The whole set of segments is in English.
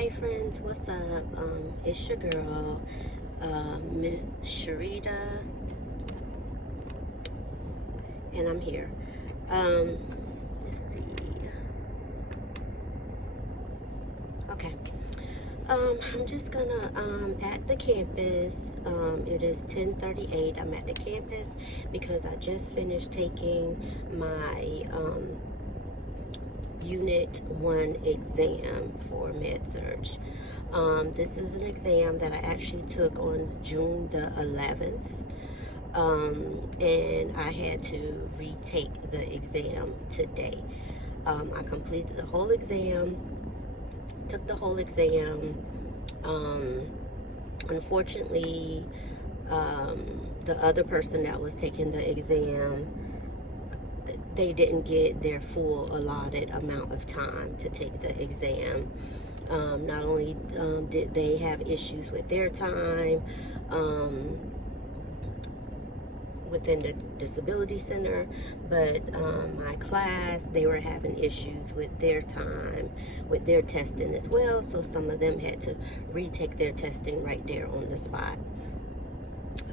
Hey friends, what's up? It's your girl, Miss Sharita, and I'm here. Let's see. Okay. I'm just gonna at the campus. It is 10:38. I'm at the campus because I just finished taking my Unit 1 exam for Med-Surg. This is an exam that I actually took on June the 11th, and I had to retake the exam today. I completed the whole exam, took the whole exam. Unfortunately, the other person that was taking the exam, they didn't get their full allotted amount of time to take the exam. Not only did they have issues with their time within the disability center, but my class, they were having issues with their time, with their testing as well, so some of them had to retake their testing right there on the spot.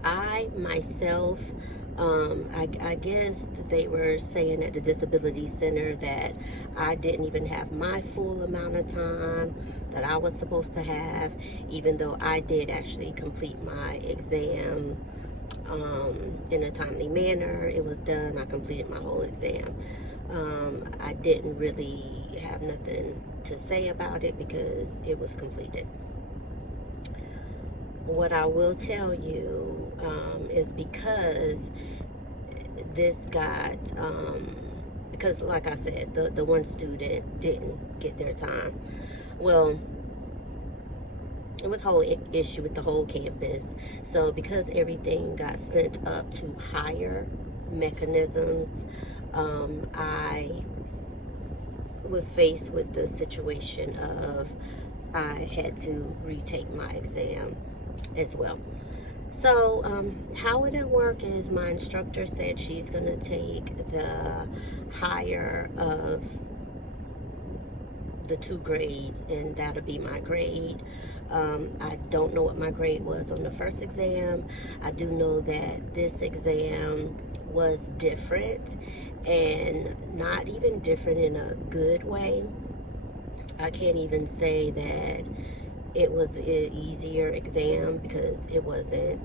I myself, I guess they were saying at the disability center that I didn't even have my full amount of time that I was supposed to have, even though I did actually complete my exam in a timely manner. It was done. I completed my whole exam. I didn't really have nothing to say about it because it was completed. What I will tell you is because this got, because like I said, the one student didn't get their time. Well, it was a whole issue with the whole campus. So because everything got sent up to higher mechanisms, I was faced with the situation of I had to retake my exam as well. So how it would work is my instructor said she's going to take the higher of the two grades, and that'll be my grade. I don't know what my grade was on the first exam. I do know that this exam was different, and not even different in a good way. I can't even say that it was an easier exam because it wasn't.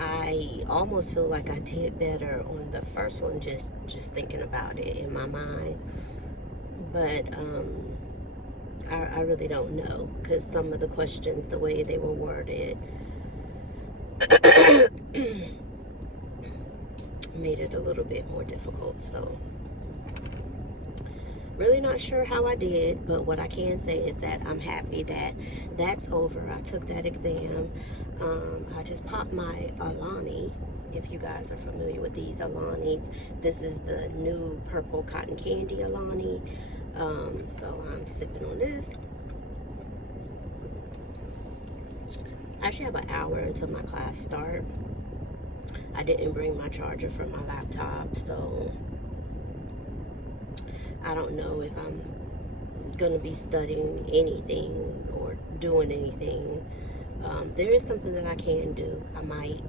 I almost feel like I did better on the first one, just thinking about it in my mind. But I really don't know, because some of the questions, the way they were worded, made it a little bit more difficult. So really not sure how I did, but what I can say is that I'm happy that that's over. I took that exam. I just popped my Alani. If you guys are familiar with these Alanis, this is the new purple cotton candy Alani. So I'm sipping on this. I actually have an hour until my class starts. I didn't bring my charger for my laptop, so I don't know if I'm gonna be studying anything or doing anything. There is something that I can do. I might,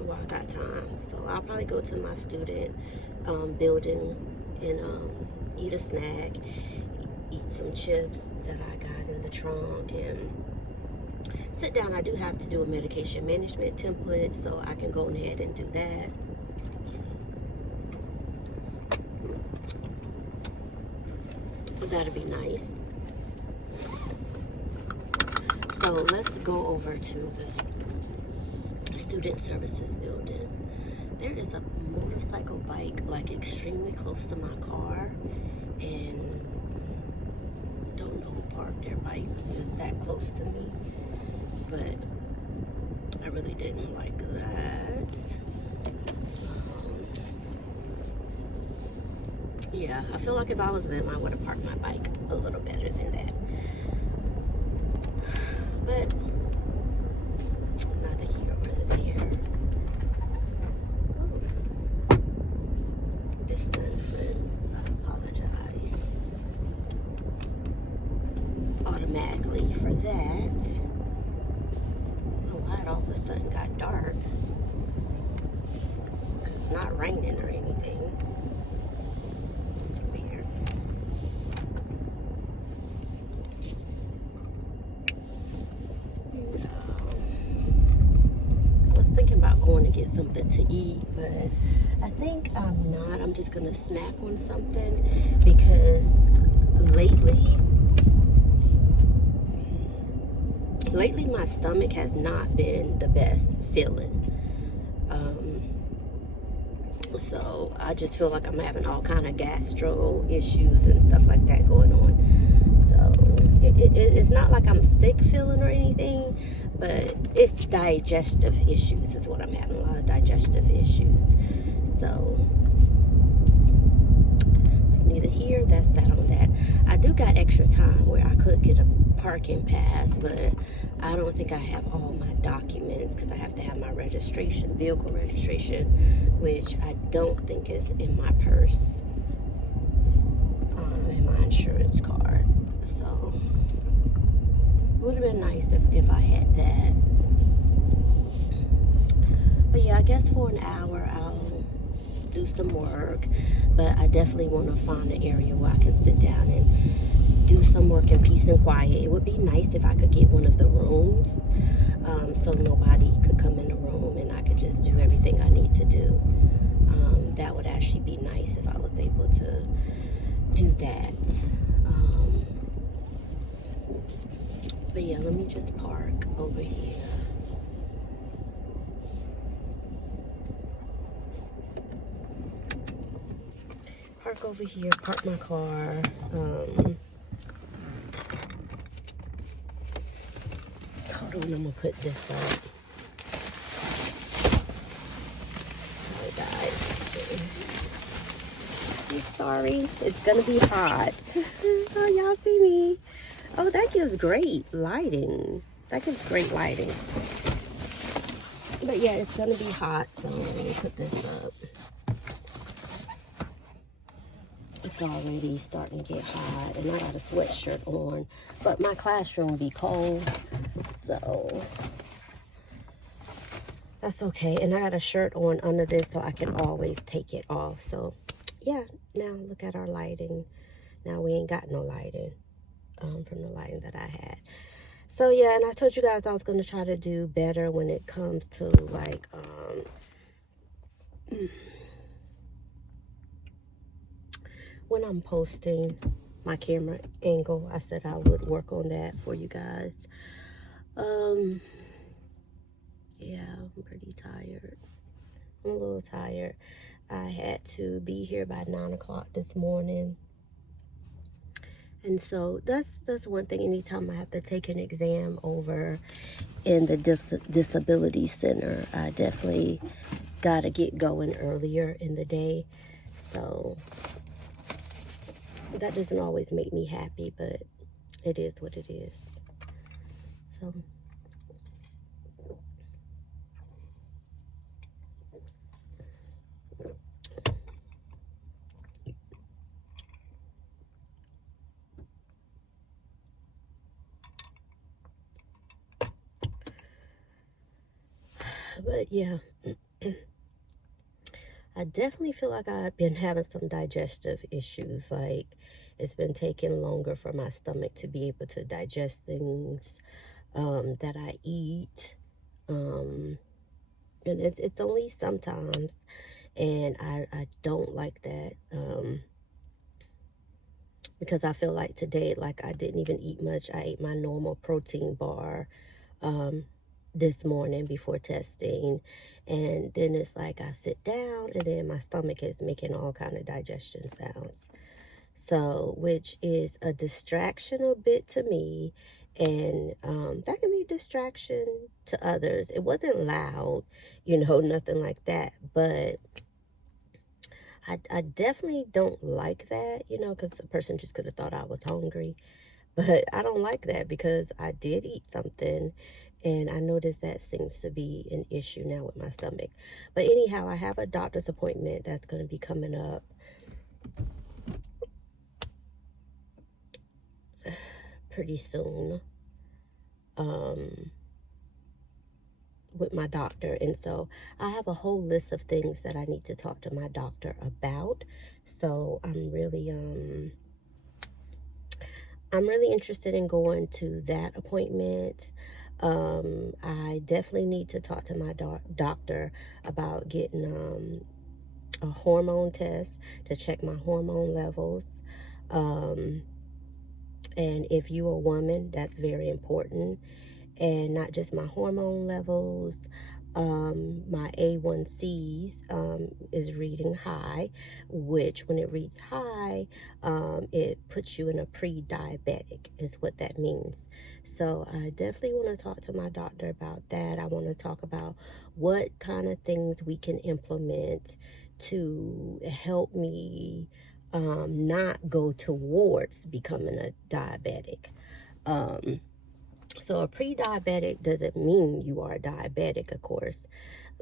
well, I got time, so I'll probably go to my student building and eat a snack, eat some chips that I got in the trunk, and sit down. I do have to do a medication management template, so I can go ahead and do that. That'll be nice. So let's go over to the student services building. There is a motorcycle bike like extremely close to my car, and don't know who parked their bike that close to me, but I really didn't like that. Yeah, I feel like if I was them, I would have parked my bike a little better than that. But neither here or there. Oh. Distance. it's not raining or anything. It's weird. I was thinking about going to get something to eat, but I think I'm not. I'm just gonna snack on something because lately my stomach has not been the best feeling. So I just feel like I'm having all kind of gastro issues and stuff like that going on. So it's not like I'm sick feeling or anything, but it's digestive issues is what I'm having, a lot of digestive issues. So it's neither here, that's that on that. I do got extra time where I could get a parking pass, but I don't think I have all my documents because I have to have my registration, vehicle registration, which I don't think is in my purse, and my insurance card. So it would have been nice if I had that. But yeah, I guess for an hour I'll do some work, but I definitely want to find an area where I can sit down and do some work in peace and quiet. It would be nice if I could get one of the rooms, so nobody could come in the room and I could just do everything I need to do. That would actually be nice if I was able to do that. But yeah, let me just park over here. Park over here, park my car. Hold on, I'm gonna put this up. Oh, guys. I'm sorry, it's gonna be hot. Oh, y'all see me? Oh, that gives great lighting. That gives great lighting. But yeah, it's gonna be hot, so let me put this up. It's already starting to get hot, and I got a sweatshirt on, but my classroom will be cold, so that's okay. And I got a shirt on under this, so I can always take it off. So yeah, now look at our lighting. Now we ain't got no lighting from the lighting that I had. So yeah, and I told you guys I was going to try to do better when it comes to like when I'm posting my camera angle. I said I would work on that for you guys. Yeah, I'm pretty tired. I'm a little tired. I had to be here by 9 o'clock this morning. And so that's one thing. Anytime I have to take an exam over in the disability center, I definitely got to get going earlier in the day. So that doesn't always make me happy, but it is what it is. So but yeah, I definitely feel like I've been having some digestive issues. Like it's been taking longer for my stomach to be able to digest things that I eat. And it's only sometimes, and I don't like that because I feel like today, like I didn't even eat much. I ate my normal protein bar this morning before testing, and then it's like I sit down and then my stomach is making all kind of digestion sounds, so which is a distraction a bit to me, and that can be a distraction to others. It wasn't loud, nothing like that, but I definitely don't like that, because a person just could have thought I was hungry. But I don't like that because I did eat something, and I noticed that seems to be an issue now with my stomach. But anyhow, I have a doctor's appointment that's going to be coming up pretty soon, with my doctor. And so I have a whole list of things that I need to talk to my doctor about. So I'm really interested in going to that appointment. I definitely need to talk to my doctor about getting a hormone test to check my hormone levels. And if you're a woman, that's very important. And not just my hormone levels, my A1Cs is reading high, which when it reads high, it puts you in a pre-diabetic is what that means. So I definitely want to talk to my doctor about that. I want to talk about what kind of things we can implement to help me not go towards becoming a diabetic. So a pre-diabetic doesn't mean you are diabetic, of course,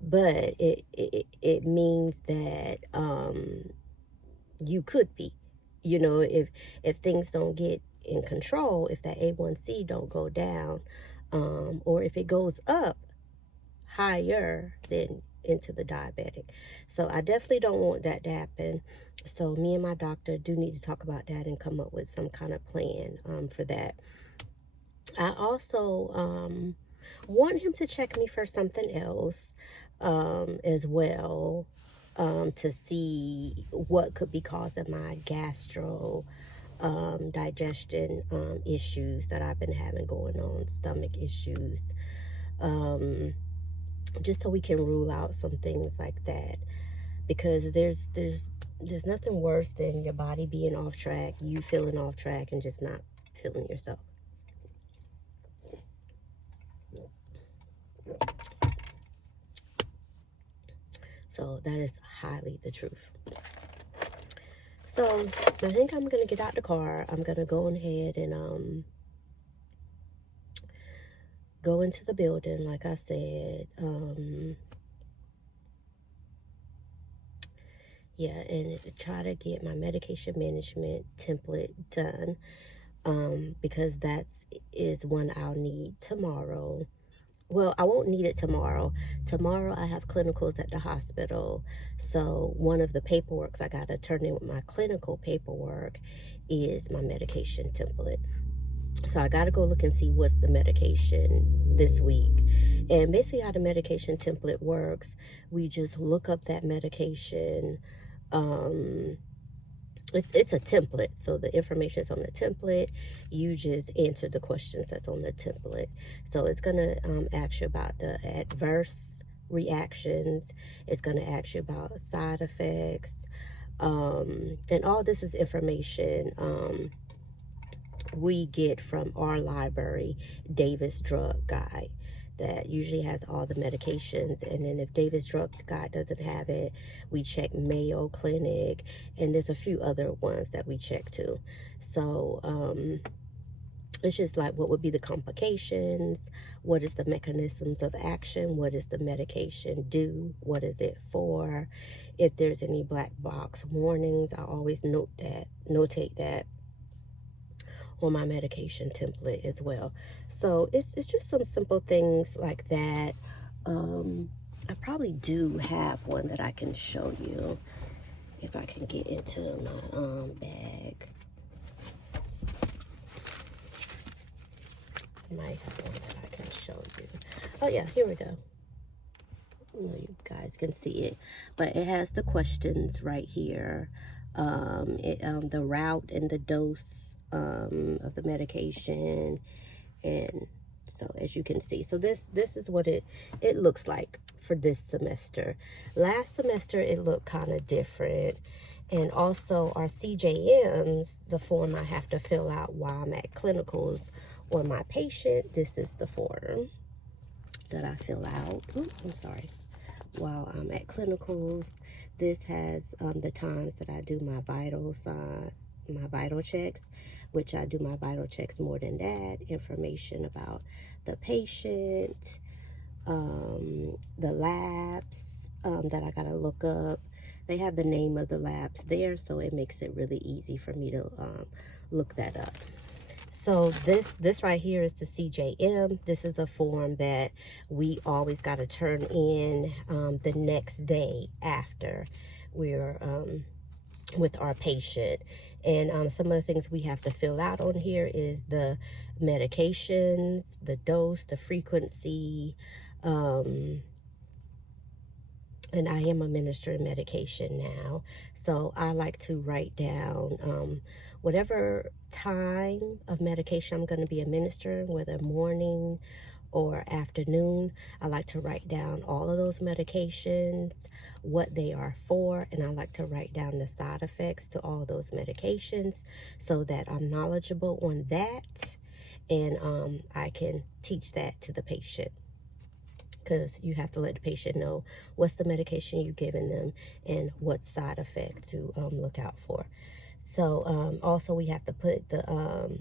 but it means that you could be. You know, if things don't get in control, if that A1C don't go down, or if it goes up higher than into the diabetic. So I definitely don't want that to happen. So me and my doctor do need to talk about that and come up with some kind of plan for that. I also want him to check me for something else as well, to see what could be causing my digestion issues that I've been having going on, stomach issues, just so we can rule out some things like that, because there's nothing worse than your body being off track, you feeling off track, and just not feeling yourself. So that is highly the truth. So I think I'm going to get out the car. I'm going to go ahead and go into the building, like I said. Yeah, and try to get my medication management template done, because that is one I'll need tomorrow. Well, I won't need it tomorrow. Tomorrow I have clinicals at the hospital. So one of the paperworks I got to turn in with my clinical paperwork is my medication template. So I got to go look and see what's the medication this week. And basically how the medication template works, we just look up that medication. It's a template, so the information is on the template. You just answer the questions that's on the template. So it's going to ask you about the adverse reactions. It's going to ask you about side effects. And all this is information we get from our library, Davis Drug Guide, that usually has all the medications. And then if Davis Drug Guide doesn't have it, we check Mayo Clinic, and there's a few other ones that we check too. So it's just like, what would be the complications? What is the mechanisms of action? What does the medication do? What is it for? If there's any black box warnings, I always notate that on my medication template as well. So it's just some simple things like that. I probably do have one that I can show you if I can get into my bag. I might have one that I can show you. Oh yeah, here we go. I know you guys can see it, but it has the questions right here. The route and the dose of the medication, and so as you can see, so this is what it looks like for this semester. Last semester it looked kind of different. And also our CJMs, the form I have to fill out while I'm at clinicals on my patient, this is the form that I fill out. Ooh, I'm sorry. While I'm at clinicals, this has the times that I do my vitals, my vital checks, which I do my vital checks more than that. Information about the patient, the labs that I gotta look up. They have the name of the labs there, so it makes it really easy for me to look that up. So this right here is the CJM. This is a form that we always got to turn in the next day after we're with our patient. And some of the things we have to fill out on here is the medications, the dose, the frequency, and I am administering medication now. So I like to write down whatever time of medication I'm going to be administering, whether morning or afternoon. I like to write down all of those medications, what they are for, and I like to write down the side effects to all those medications so that I'm knowledgeable on that, and I can teach that to the patient, because you have to let the patient know what's the medication you're giving them and what side effect to look out for. So also we have to put the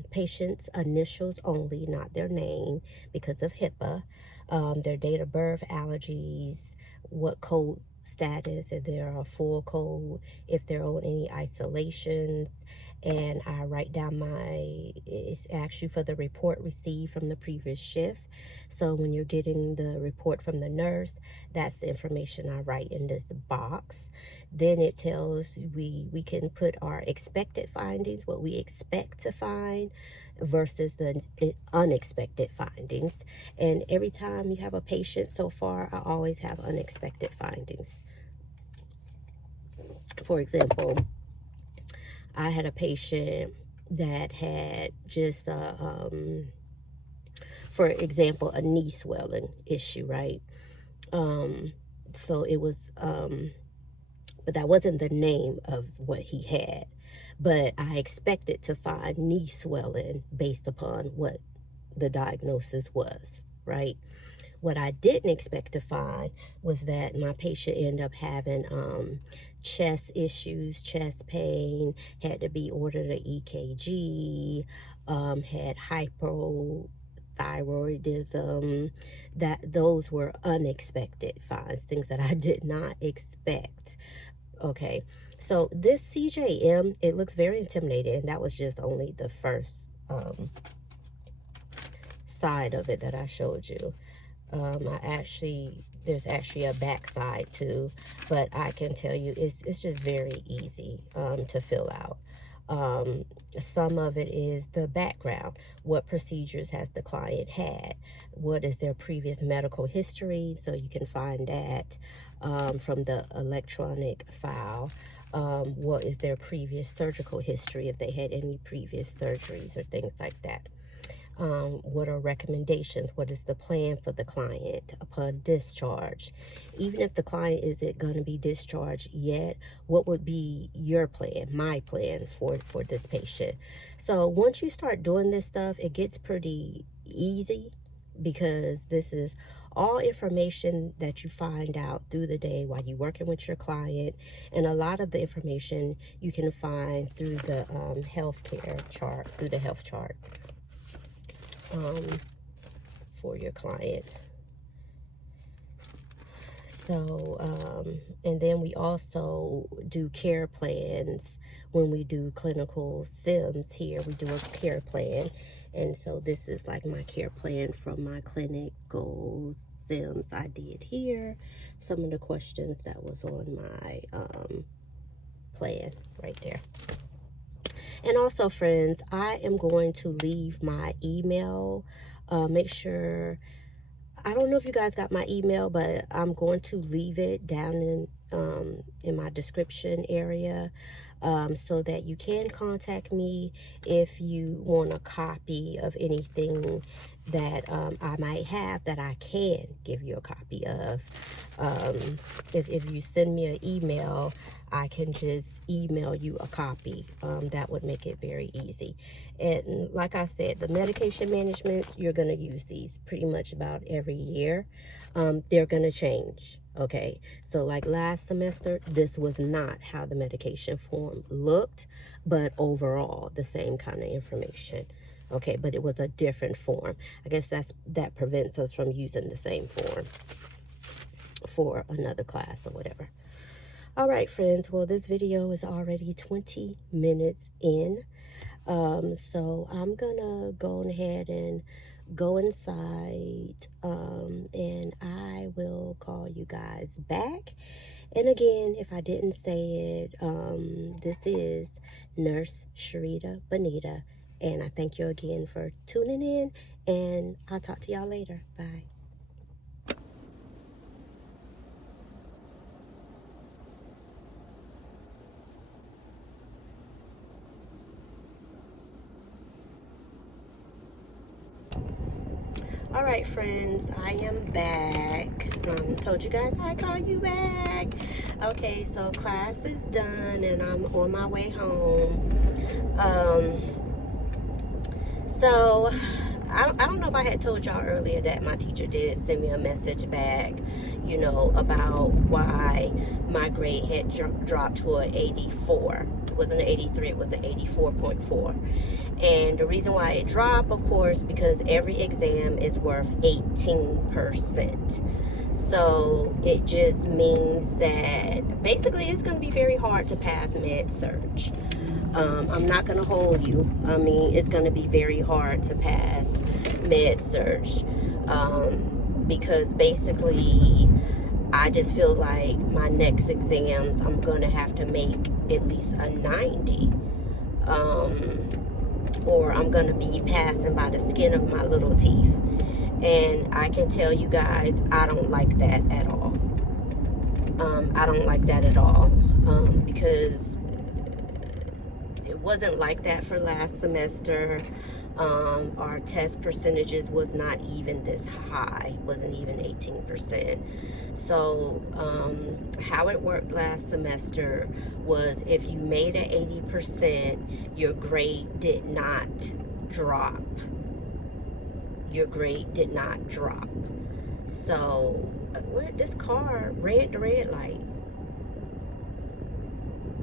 patient's initials only, not their name, because of HIPAA, their date of birth, allergies, what code status, if they're a full code, if they're on any isolations. And I write down it's actually for the report received from the previous shift. So when you're getting the report from the nurse, that's the information I write in this box. Then it tells we can put our expected findings, what we expect to find, versus the unexpected findings. And every time you have a patient so far, I always have unexpected findings. For example, I had a patient that had just, for example, a knee swelling issue, right? So it was, but that wasn't the name of what he had. But I expected to find knee swelling based upon what the diagnosis was, right? What I didn't expect to find was that my patient ended up having chest issues, chest pain, had to be ordered an EKG, had hypothyroidism. Those were unexpected finds, things that I did not expect. Okay, so this CJM, it looks very intimidating, and that was just only the first side of it that I showed you. There's actually a back side too, but I can tell you it's just very easy to fill out. Some of it is the background. What procedures has the client had? What is their previous medical history? So you can find that from the electronic file. What is their previous surgical history, if they had any previous surgeries or things like that. What are recommendations? What is the plan for the client upon discharge? Even if the client isn't going to be discharged yet, what would be your plan, my plan for this patient? So once you start doing this stuff, it gets pretty easy, because this is all information that you find out through the day while you're working with your client. And a lot of the information you can find through the healthcare chart, through the health chart. For your client. So, and then we also do care plans when we do clinical sims here. We do a care plan. And so this is like my care plan from my clinical sims I did here. Some of the questions that was on my plan right there. And also, friends, I am going to leave my email. Make sure, I don't know if you guys got my email, but I'm going to leave it down in my description area, so that you can contact me if you want a copy of anything that I might have that I can give you a copy of. If you send me an email, I can just email you a copy. That would make it very easy. And like I said, the medication management, you're going to use these pretty much about every year. They're going to change. Okay, so like last semester, this was not how the medication form looked, but overall the same kind of information. Okay, but it was a different form. I guess that prevents us from using the same form for another class or whatever. All right, friends, well, this video is already 20 minutes in. So I'm gonna go ahead and go inside, and I will call you guys back. And again, if I didn't say it, this is Nurse Sharita Bonita, and I thank you again for tuning in, and I'll talk to y'all later. Bye. All right, friends, I am back. Told you guys I'd call you back. Okay, so class is done and I'm on my way home. So I don't know if I had told y'all earlier that my teacher did send me a message back, you know, about why my grade had dropped to an 84. It wasn't an 83, it was an 84.4. And the reason why it dropped, of course, because every exam is worth 18%. So it just means that basically it's going to be very hard to pass Med-Surg. I'm not going to hold you. I mean, it's going to be very hard to pass Med-Surg, because basically I just feel like my next exams I'm going to have to make at least a 90. Or I'm going to be passing by the skin of my little teeth. And I can tell you guys, I don't like that at all. I don't like that at all, because it wasn't like that for last semester. Our test percentages was not even this high, wasn't even 18%. So how it worked last semester was if you made an 80%, your grade did not drop. Your grade did not drop. So where this car ran the red light.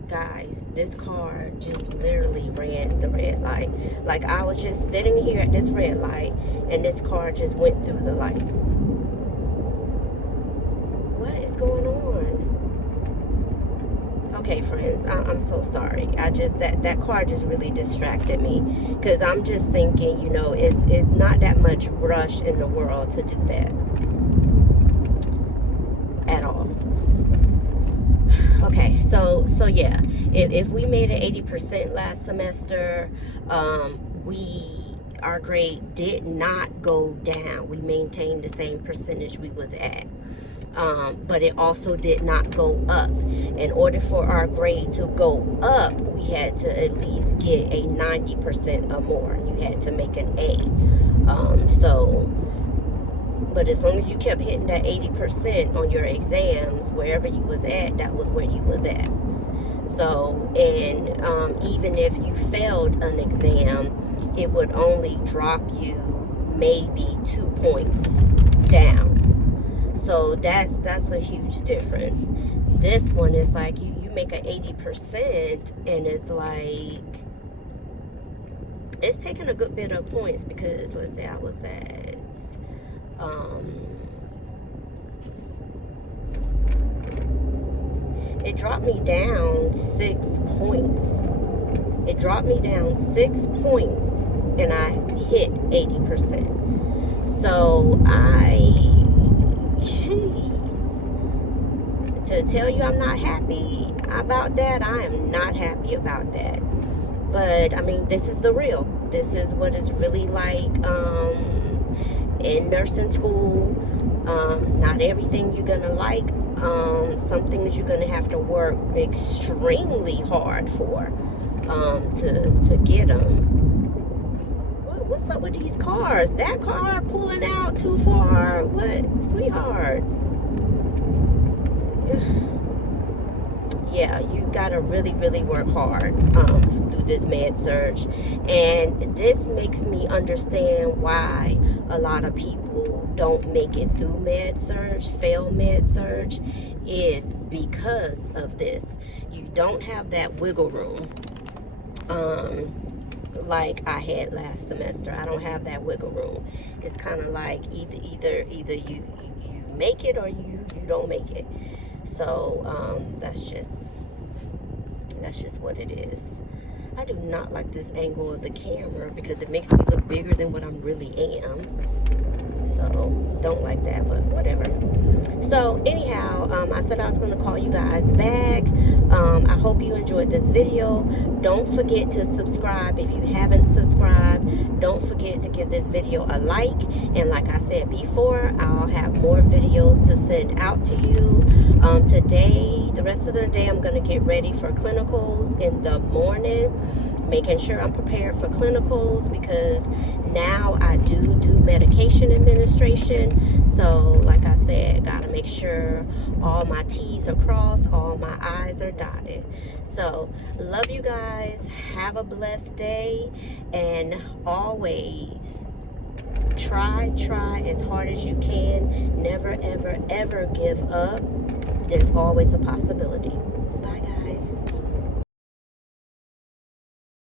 Guys, this car just literally ran the red light. Like, I was just sitting here at this red light and this car just went through the light. What is going on? Okay, friends, I'm so sorry. That car just really distracted me, because I'm just thinking, you know, it's not that much rush in the world to do that at all. Okay, so yeah, if we made it 80% last semester, our grade did not go down. We maintained the same percentage we was at. But it also did not go up. In order for our grade to go up, we had to at least get a 90% or more. You had to make an A. But as long as you kept hitting that 80% on your exams, wherever you was at, that was where you was at. So, and even if you failed an exam, it would only drop you maybe 2 points down. So that's a huge difference. This one is like you make an 80% and it's like it's taking a good bit of points, because let's say I was at it dropped me down 6 points. It dropped me down 6 points and I hit 80%. So jeez, to tell you I'm not happy about that, I am not happy about that. But I mean, this is the real. This is what it's really like in nursing school. Not everything you're gonna like. Some things you're gonna have to work extremely hard for to get them. What's up with these cars? That car pulling out too far. What, sweethearts? Yeah, you gotta really, really work hard through this Med-Surg, and this makes me understand why a lot of people don't make it through Med-Surg, fail Med-Surg, is because of this. You don't have that wiggle room like I had last semester. I don't have that wiggle room. It's kind of like either you make it or you don't make it. So that's just what it is. I do not like this angle of the camera because it makes me look bigger than what I really am. So don't like that, but whatever. So anyhow, I said I was going to call you guys back. I hope you enjoyed this video. Don't forget to subscribe if you haven't subscribed. Don't forget to give this video a like. And like I said before, I'll have more videos to send out to you. Today, the rest of the day, I'm going to get ready for clinicals in the morning, making sure I'm prepared for clinicals, because now I do medication administration. So like I said, gotta make sure all my T's are crossed, all my I's are dotted. So love you guys, have a blessed day, and always try as hard as you can. Never ever give up. There's always a possibility. Bye guys.